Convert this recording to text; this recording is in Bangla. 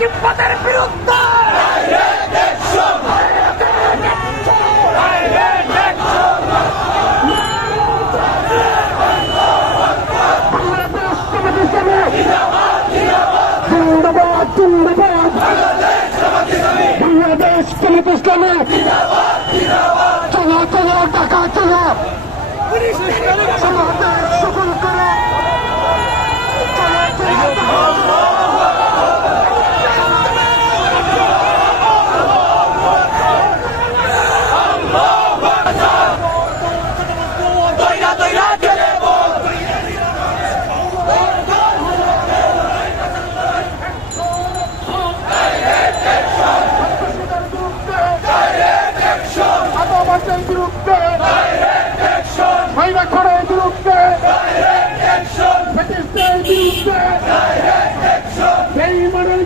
ফ্যাসিবাদের বিরুদ্ধে বাংলাদেশ জামাত ইসলামী চলো চলো ঢাকা চলো সফল করো বিরুদ্ধে ভাইরা খড়ের বিরুদ্ধে বিরুদ্ধে বেইমানের